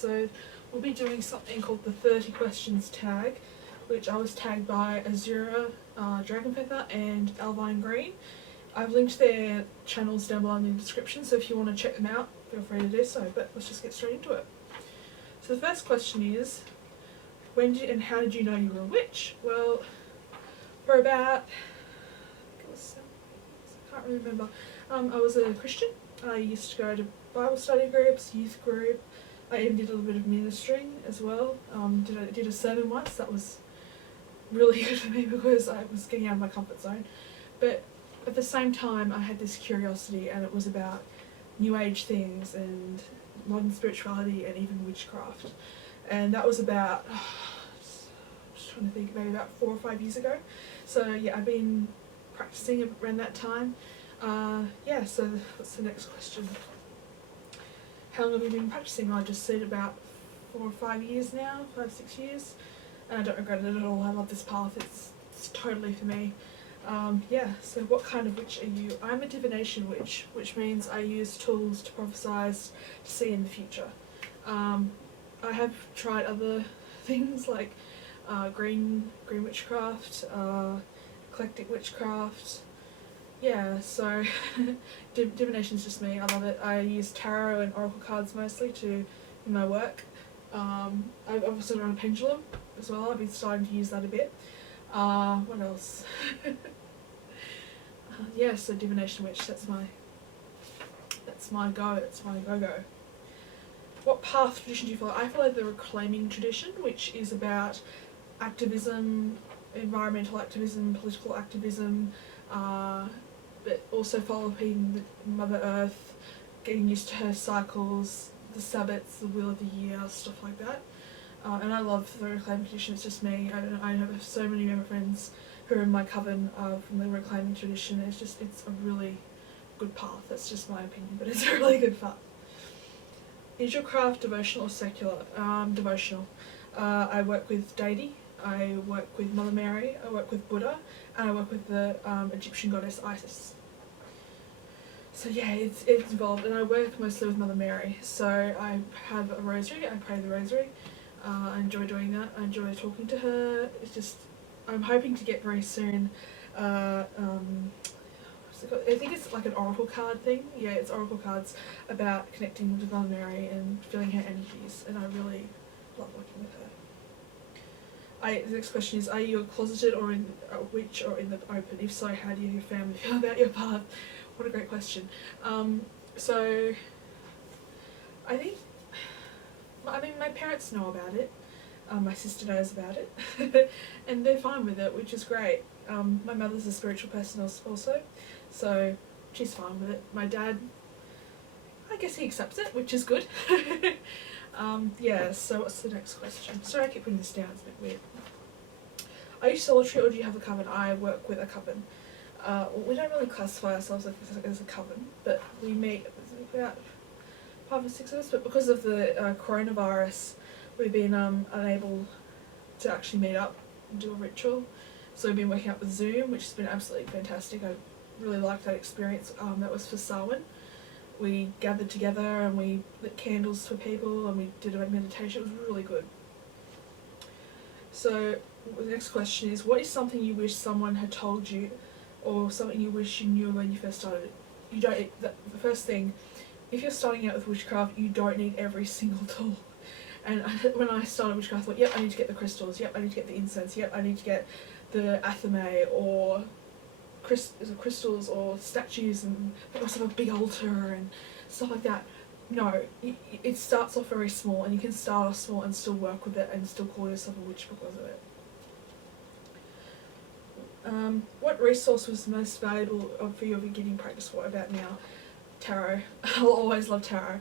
episode, we'll be doing something called the 30 questions tag, which I was tagged by Azura, DragonFeather and Owlvine Green. I've linked their channels down below in the description, so if you want to check them out, feel free to do so, but let's just get straight into it. So the first question is, when did and how did you know you were a witch? Well, for about, I can't really remember, I was a Christian. I used to go to Bible study groups, youth group. I even did a little bit of ministering as well. Did a sermon once. That was really good for me because I was getting out of my comfort zone. But at the same time, I had this curiosity, and it was about New Age things and modern spirituality and even witchcraft. And that was about, I'm just trying to think, maybe about 4 or 5 years ago. So yeah, I've been practicing around that time. Yeah, so what's the next question? How long have you been practicing? I just said about 4 or 5 years now, 5, 6 years. And I don't regret it at all. I love this path. It's totally for me. Yeah, so what kind of witch are you? I'm a divination witch, which means I use tools to prophesize, to see in the future. I have tried other things like green witchcraft, eclectic witchcraft. Yeah, so divination's just me. I love it. I use tarot and oracle cards mostly in my work. I've also run a pendulum as well. I've been starting to use that a bit. What else? Yeah, so divination witch. That's my go. That's my go. What path tradition do you follow? I follow the reclaiming tradition, which is about activism, environmental activism, political activism, but also following the Mother Earth, getting used to her cycles, the Sabbats, the Wheel of the Year, stuff like that. And I love the reclaiming tradition. It's just me. I have so many member friends who are in my coven from the reclaiming tradition. It's a really good path. That's just my opinion, but it's a really good path. Is your craft devotional or secular? Devotional. I work with deity. I work with Mother Mary. I work with Buddha, and I work with the Egyptian goddess Isis. So yeah, it's involved, and I work mostly with Mother Mary. So I have a rosary. I pray the rosary. I enjoy doing that. I enjoy talking to her. It's just, I'm hoping to get very soon. I think it's like an oracle card thing. Yeah, it's oracle cards about connecting with Mother Mary and feeling her energies, and I really love working with her. The next question is, are you a closeted or a witch or in the open? If so, how do your family feel about your path? What a great question. So I think, my parents know about it. My sister knows about it, and they're fine with it, which is great. My mother's a spiritual person also, so she's fine with it. My dad, I guess he accepts it, which is good. Yeah, so what's the next question? Sorry I keep putting this down, it's a bit weird. Are you solitary or do you have a coven? I work with a coven. We don't really classify ourselves as a coven, but we meet about 5 or 6 of us, but because of the coronavirus, we've been unable to actually meet up and do a ritual. So we've been working up with Zoom, which has been absolutely fantastic. I really liked that experience. That was for Samhain. We gathered together and we lit candles for people and we did a meditation. It was really good. So the next question is, what is something you wish someone had told you, or something you wish you knew when you first started? You don't. The first thing, if you're starting out with witchcraft, you don't need every single tool. And when I started witchcraft, I thought, yep, I need to get the crystals, yep, I need to get the incense, yep, I need to get the athame or crystals or statues and make myself a big altar and stuff like that. No, it starts off very small, and you can start off small and still work with it and still call yourself a witch because of it. What resource was the most valuable for your beginning practice? What about now? Tarot. I'll always love tarot.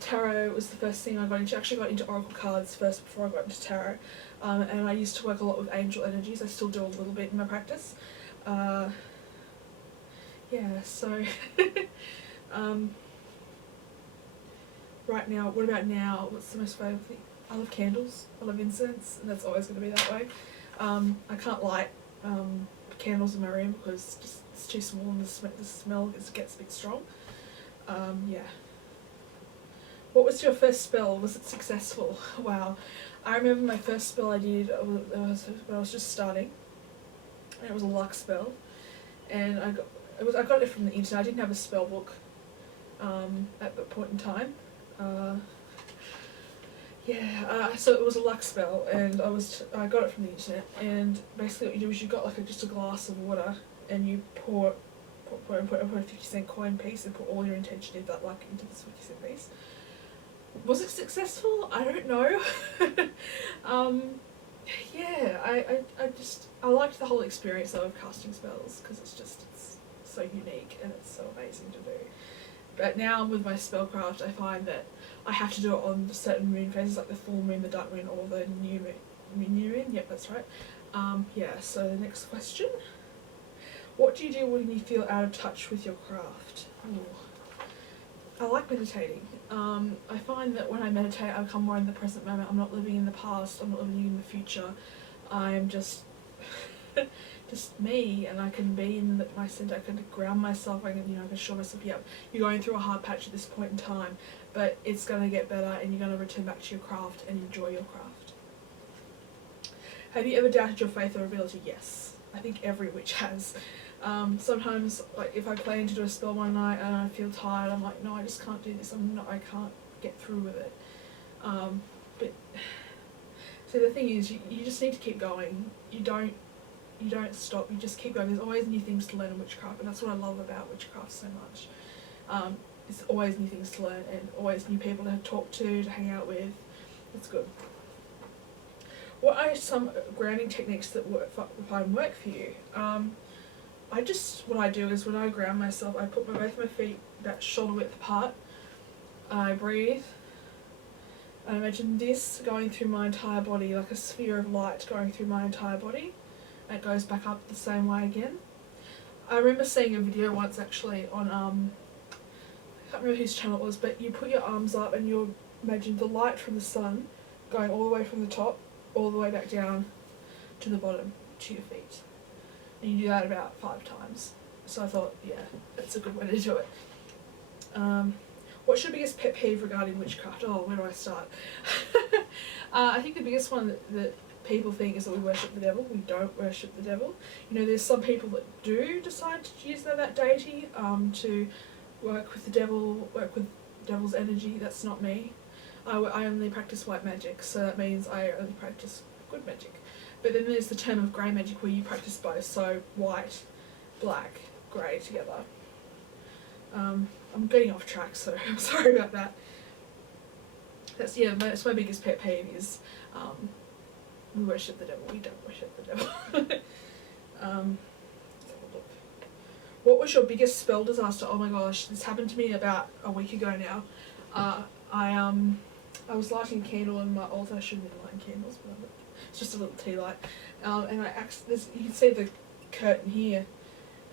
Tarot was the first thing I got into. I actually got into oracle cards first before I got into tarot. And I used to work a lot with angel energies. I still do a little bit in my practice. Yeah, so right now, what about now? What's the most valuable thing? I love candles. I love incense, and that's always going to be that way. I can't light candles in my room because it's too small and the smell gets a bit strong. Yeah. What was your first spell? Was it successful? Wow. I remember my first spell I did when I was just starting, and it was a luck spell, and I got it from the internet. I didn't have a spell book at that point in time. So it was a luck spell, and I got it from the internet. And basically, what you do is you got like just a glass of water, and you put a 50-cent coin piece and put all your intention of that luck into this 50-cent piece. Was it successful? I don't know. I liked the whole experience though of casting spells, because it's so unique and it's so amazing to do. But now with my spellcraft, I find that I have to do it on certain moon phases, like the full moon, the dark moon, or the new moon. Yep, that's right. So the next question. What do you do when you feel out of touch with your craft? Ooh. I like meditating. I find that when I meditate, I become more in the present moment. I'm not living in the past, I'm not living in the future. I'm just me, and I can be in my center. I can ground myself. I can show myself, yep, you're going through a hard patch at this point in time, but it's going to get better, and you're going to return back to your craft and enjoy your craft. Have you ever doubted your faith or ability? Yes. I think every witch has. Sometimes, like, if I plan to do a spell one night and I feel tired, I'm like, no, I just can't do this. I can't get through with it. But so the thing is, you just need to keep going. You don't stop. You just keep going. There's always new things to learn in witchcraft, and that's what I love about witchcraft so much. There's always new things to learn, and always new people to talk to hang out with. It's good. What are some grounding techniques that find work for you? What I do is when I ground myself, I put both my feet about shoulder width apart. I breathe. I imagine this going through my entire body, like a sphere of light going through my entire body. And it goes back up the same way again. I remember seeing a video once actually on, I can't remember whose channel it was, but you put your arms up and you imagine the light from the sun going all the way from the top, all the way back down to the bottom, to your feet. And you do that about 5 times. So I thought, yeah, that's a good way to do it. What's your biggest pet peeve regarding witchcraft? Oh, where do I start? I think the biggest one that people think is that we worship the devil. We don't worship the devil. There's some people that do decide to use that deity to work with the devil, work with devil's energy. That's not me. I only practice white magic, so that means I only practice good magic. But then there's the term of grey magic where you practice both, so white, black, grey together. I'm getting off track, so I'm sorry about that. That's my biggest pet peeve is we worship the devil. We don't worship the devil. Let's have a look. What was your biggest spell disaster? Oh my gosh, this happened to me about a week ago now. I was lighting a candle in my altar. I shouldn't be lighting candles, but it's just a little tea light. And you can see the curtain here.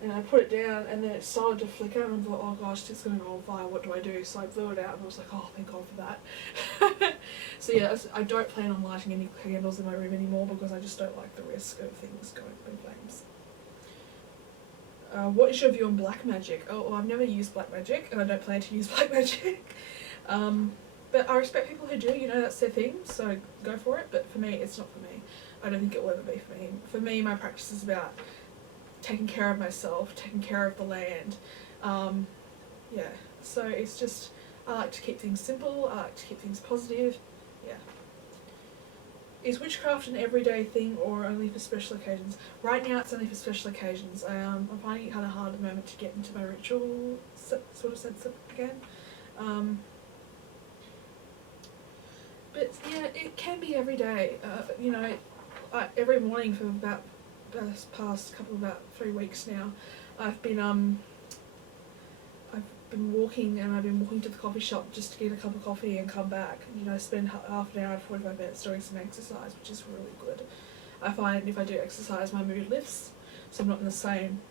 And I put it down, and then it started to flicker, and I thought, oh gosh, it's going to go on fire, what do I do? So I blew it out, and I was like, oh, thank God for that. So yeah, I don't plan on lighting any candles in my room anymore, because I just don't like the risk of things going up in flames. What is your view on black magic? Oh, well, I've never used black magic, and I don't plan to use black magic. But I respect people who do, that's their thing, so go for it. But for me, it's not for me. I don't think it will ever be for me. For me, my practice is about taking care of myself, taking care of the land. So it's just, I like to keep things simple, I like to keep things positive, yeah. Is witchcraft an everyday thing or only for special occasions? Right now it's only for special occasions. I'm finding it kind of hard at the moment to get into my ritual sort of sense again. But yeah, it can be every day. Every morning for about the past about 3 weeks now, I've been walking, and I've been walking to the coffee shop just to get a cup of coffee and come back. Spend half an hour, 45 minutes doing some exercise, which is really good. I find if I do exercise, my mood lifts, so I'm not in the same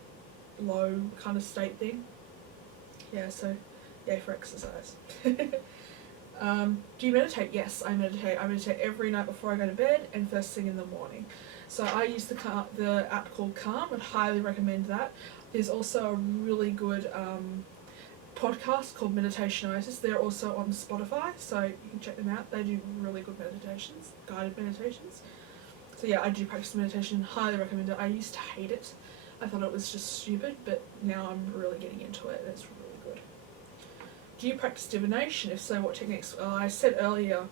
low kind of state thing. Yeah, so yay for exercise. Do you meditate? Yes, I meditate. I meditate every night before I go to bed and first thing in the morning. So I use the app called Calm. I'd highly recommend that. There's also a really good podcast called Meditation Oasis. They're also on Spotify, so you can check them out. They do really good meditations, guided meditations. So yeah, I do practice meditation, highly recommend it. I used to hate it. I thought it was just stupid, but now I'm really getting into it, and it's really good. Do you practice divination? If so, what techniques? I said earlier,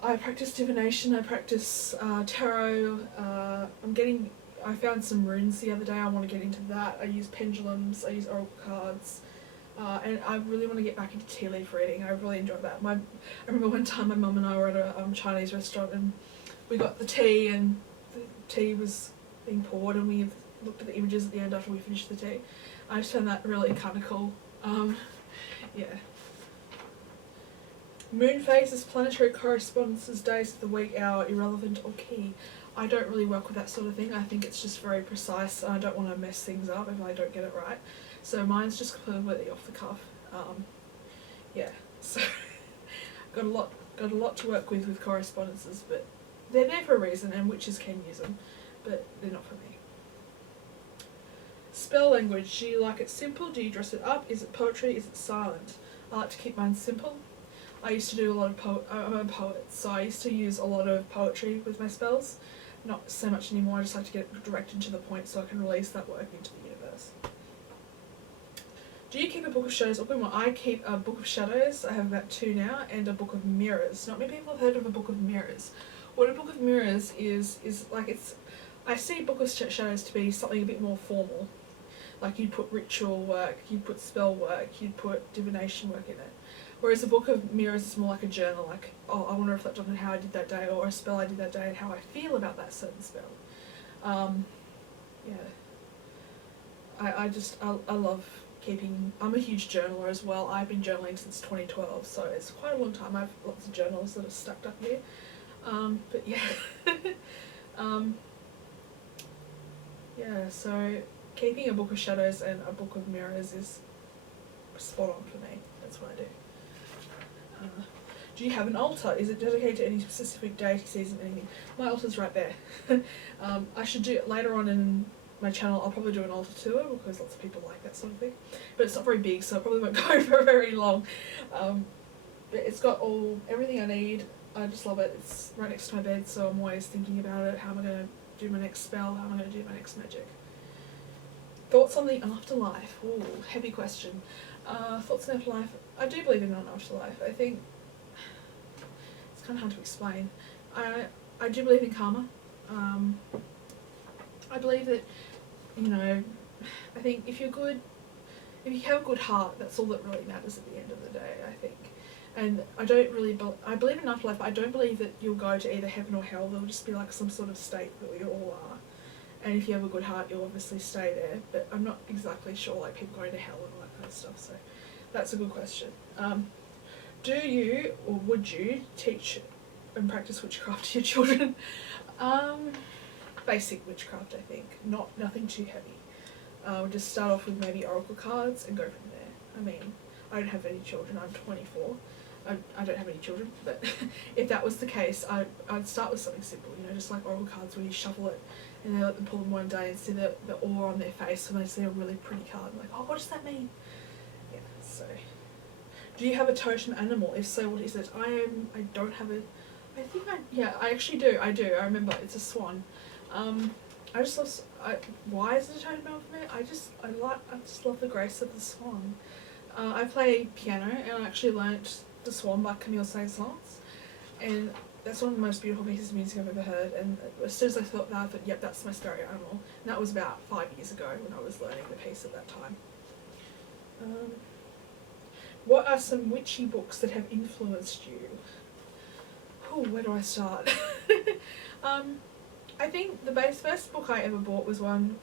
I practice divination, I practice tarot. I found some runes the other day, I want to get into that. I use pendulums, I use oracle cards, and I really want to get back into tea leaf reading. I really enjoy that. I remember one time my mum and I were at a Chinese restaurant, and we got the tea, and the tea was being poured, and we looked at the images at the end after we finished the tea. I just found that really kind of cool. Yeah. Moon phases, planetary correspondences, days of the week, hour, irrelevant or key. I don't really work with that sort of thing. I think it's just very precise, and I don't want to mess things up if I don't get it right. So mine's just completely off the cuff. Yeah, so got a lot to work with correspondences, but they're there for a reason, and witches can use them, but they're not for me. Spell language. Do you like it simple? Do you dress it up? Is it poetry? Is it silent? I like to keep mine simple. I used to do a lot of I'm a poet, so I used to use a lot of poetry with my spells. Not so much anymore, I just like to get it direct and to the point so I can release that work into the universe. Do you keep a book of shadows? I keep a book of shadows, I have about 2 now, and a book of mirrors. Not many people have heard of a book of mirrors. What a book of mirrors is like I see a book of shadows to be something a bit more formal. Like you'd put ritual work, you'd put spell work, you'd put divination work in it. Whereas a book of mirrors is more like a journal, like, oh, I want to reflect on how I did that day, or a spell I did that day, and how I feel about that certain spell. Yeah. I love keeping, I'm a huge journaler as well. I've been journaling since 2012, so it's quite a long time. I have lots of journals that are stacked up here. But yeah. Yeah, so keeping a book of shadows and a book of mirrors is spot on for me. That's what I do. Do you have an altar? Is it dedicated to any specific deity, season, anything? My altar's right there. I should do it later on in my channel. I'll probably do an altar tour because lots of people like that sort of thing. But it's not very big, so I probably won't go for very long. But it's got everything I need. I just love it. It's right next to my bed, so I'm always thinking about it. How am I going to do my next spell? How am I going to do my next magic? Thoughts on the afterlife? Ooh, heavy question. Thoughts on afterlife? I do believe in an afterlife. I think it's kind of hard to explain. I do believe in karma. I believe that, I think if you have a good heart, that's all that really matters at the end of the day, I think. And I believe in afterlife, but I don't believe that you'll go to either heaven or hell. There'll just be like some sort of state that we all are. And if you have a good heart, you'll obviously stay there. But I'm not exactly sure, like people going to hell and all that kind of stuff. So that's a good question. Do you or would you teach and practice witchcraft to your children? Basic witchcraft, I think. Nothing too heavy. We'll just start off with maybe oracle cards and go from there. I mean, I don't have any children. I'm 24. I don't have any children, but if that was the case, I'd start with something simple, just like oracle cards where you shuffle it and they let them pull them one day and see the awe on their face when they see a really pretty card. I'm like, oh, what does that mean? Yeah, so. Do you have a totem animal? If so, what is it? I don't have a, I actually do. I do. I remember, it's a swan. I just love, why is it a totem animal for me? I just love the grace of the swan. I play piano and I actually learnt The Swan by Camille Saint-Saëns, and that's one of the most beautiful pieces of music I've ever heard, and as soon as I thought that, I thought, yep, that's my spirit animal. And that was about 5 years ago when I was learning the piece at that time. What are some witchy books that have influenced you? Oh, where do I start? I think the first book I ever bought was one,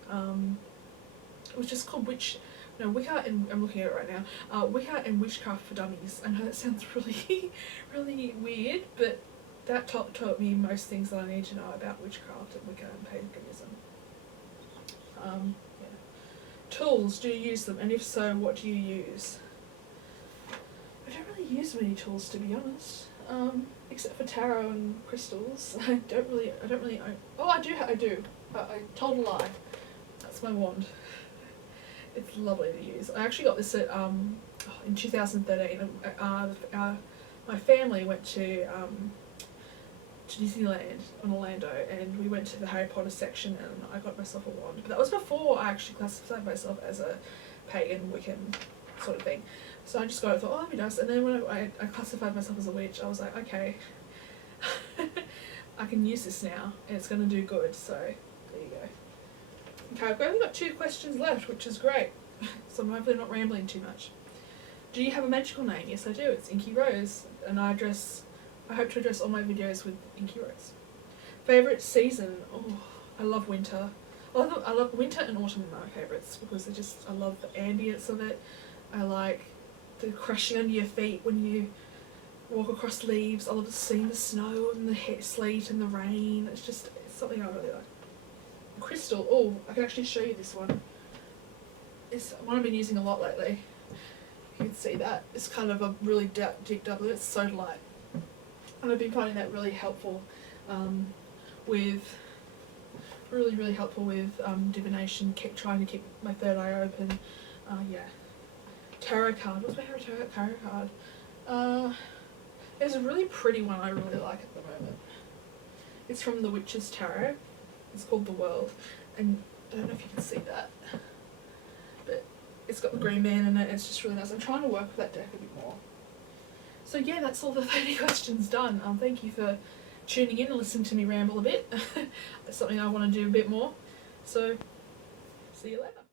it was just called Wicca, and I'm looking at it right now, Wicca and Witchcraft for Dummies. I know that sounds really, really weird, but that taught me most things that I need to know about witchcraft and Wicca and paganism. Yeah. Tools, do you use them? And if so, what do you use? I don't really use many tools, to be honest. Except for tarot and crystals. I don't really own. Oh, I do. I told a lie. That's my wand. It's lovely to use. I actually got this at in 2013. My family went to Disneyland on Orlando, and we went to the Harry Potter section, and I got myself a wand. But that was before I actually classified myself as a pagan Wiccan sort of thing. So I just got it, thought, oh, that'd be nice. And then when I classified myself as a witch, I was like, okay, I can use this now, and it's going to do good. So there you go. Okay, I've only got 2 questions left, which is great. So I'm hopefully not rambling too much. Do you have a magical name? Yes, I do. It's Inky Rose, and I hope to address all my videos with Inky Rose. Favourite season? Oh, I love winter. I love winter and autumn are my favourites, because I love the ambience of it. I like the crushing under your feet when you walk across leaves. I love seeing the snow and the sleet and the rain. It's something I really like. Crystal. Oh, I can actually show you this one. It's one I've been using a lot lately. You can see that. It's kind of a really deep double. It's so light. And I've been finding that really helpful with divination, trying to keep my third eye open. Yeah. Tarot card. What's my favourite tarot card? There's a really pretty one I really like at the moment. It's from the Witch's Tarot. It's called The World. And I don't know if you can see that, but it's got the green man in it. It's just really nice. I'm trying to work with that deck a bit more. So yeah, that's all the 30 questions done. Thank you for tuning in and listening to me ramble a bit. It's something I want to do a bit more. So, see you later.